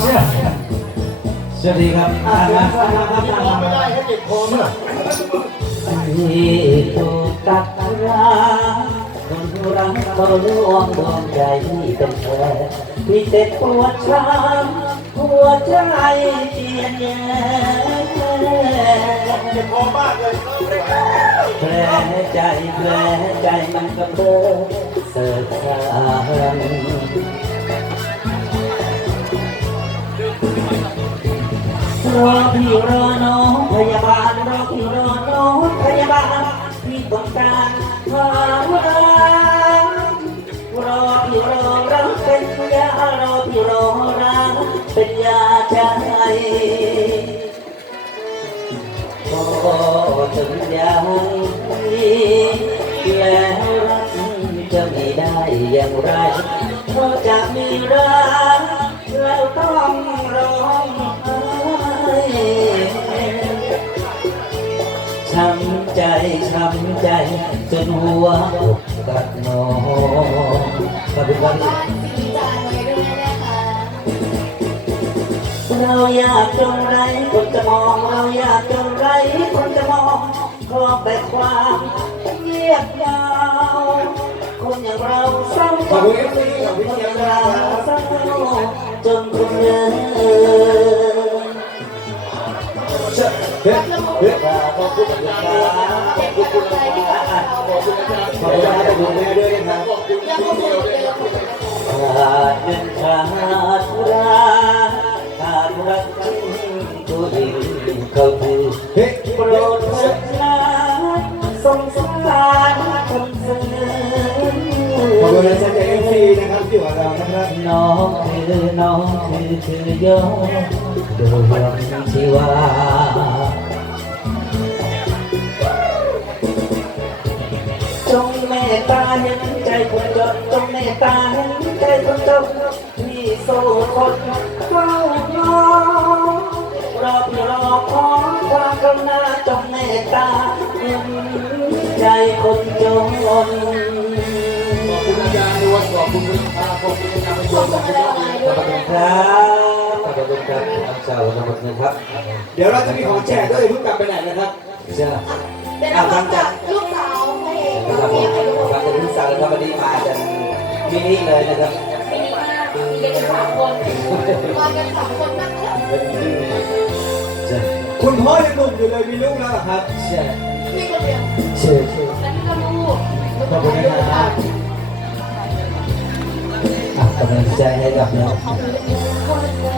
เชื่อสวัสดีครับท่านนะไม่ได้แค่เจ็บคอเมื่อที่ถูกตัดราคนรักเขาล่วงดวงใจที่เป็นแผลที่เจ็บปวดช้ำหัวใจเจียนแย่เจ็บคอมากเลยแผลใจแผลใจมันกำเริบเสิร์ฟสาร รอพี่รอน้องพยาบาลรอพี่รอน้องพยาบาลที่ต้องการความรักรอพี่รอรักเป็นยารอพี่รอรักเป็นยาใจก็ถึงย่างนี้แล้วรักจะไม่ได้อย่างไรเพราะจะมีรักแล้วต้อง ช้ำใจช้ำใจจนหัวอกกัดนองขอบคุณครับบ้านสีจานไว้ด้วยนะคะเราอยากจงไรคนจะมอง เราอยากจงไรคนจะมองครอบแต่ความเงียบเหงาคนอย่างเราเศร้าคนอย่างเราเศร้าจนคนเดิน เฮ้ยเฮ้ย ขอบคุณครับเป็นกำลังใจให้กับเราขอบคุณอาจารย์ขอบคุณแม่ด้วยนะครับยังคงอยู่เดิมขาดเงินขาดราขาดรักจริงตัวเองเขาคือเฮ้ยโปรดเถิดนะสงสารคนซื้ขอบคุณอาจารย์เอ็มซีนะครับที่อยู่กับเรานะครับน้องคือน้องคือคือยอดดวงชีวา จงเมตตาเห็นใจคนจนจงเมตตาเห็นใจคนจนที่สู้คนเฝ้ารอรอพี่รอขอความกรุณาจงเมตตาเห็นใจคนจนขอบคุณอาจารย์ด้วยขอบคุณคุณตาขอบคุณอาจารย์ประโยขอบคุณอะไรขอบคุณครับขอบคุณครับทางเจ้าขอบคุณครับ เดี๋ยวเราจะมีของแจกด้วยเพิ่งกลับไปไหนนะครับเจ้าเดี๋ยวเราพบกับลูก นะครับเพียงอายุผมฟังจากที่สั่งแล้วครับวันนี้มากันมินิเลยนะครับมินิมากมีเด็กสามคนมากันสามคนนั่งเล่นเจ้าคุณพ่อยังหนุ่มอยู่เลยมีลูกแล้วเหรอครับเจ้าพี่คนเดียวเชื่อเชื่อและนี่ก็ลูกขอบคุณนะครับอะกำลังใจให้กับน้องเขาเป็นคน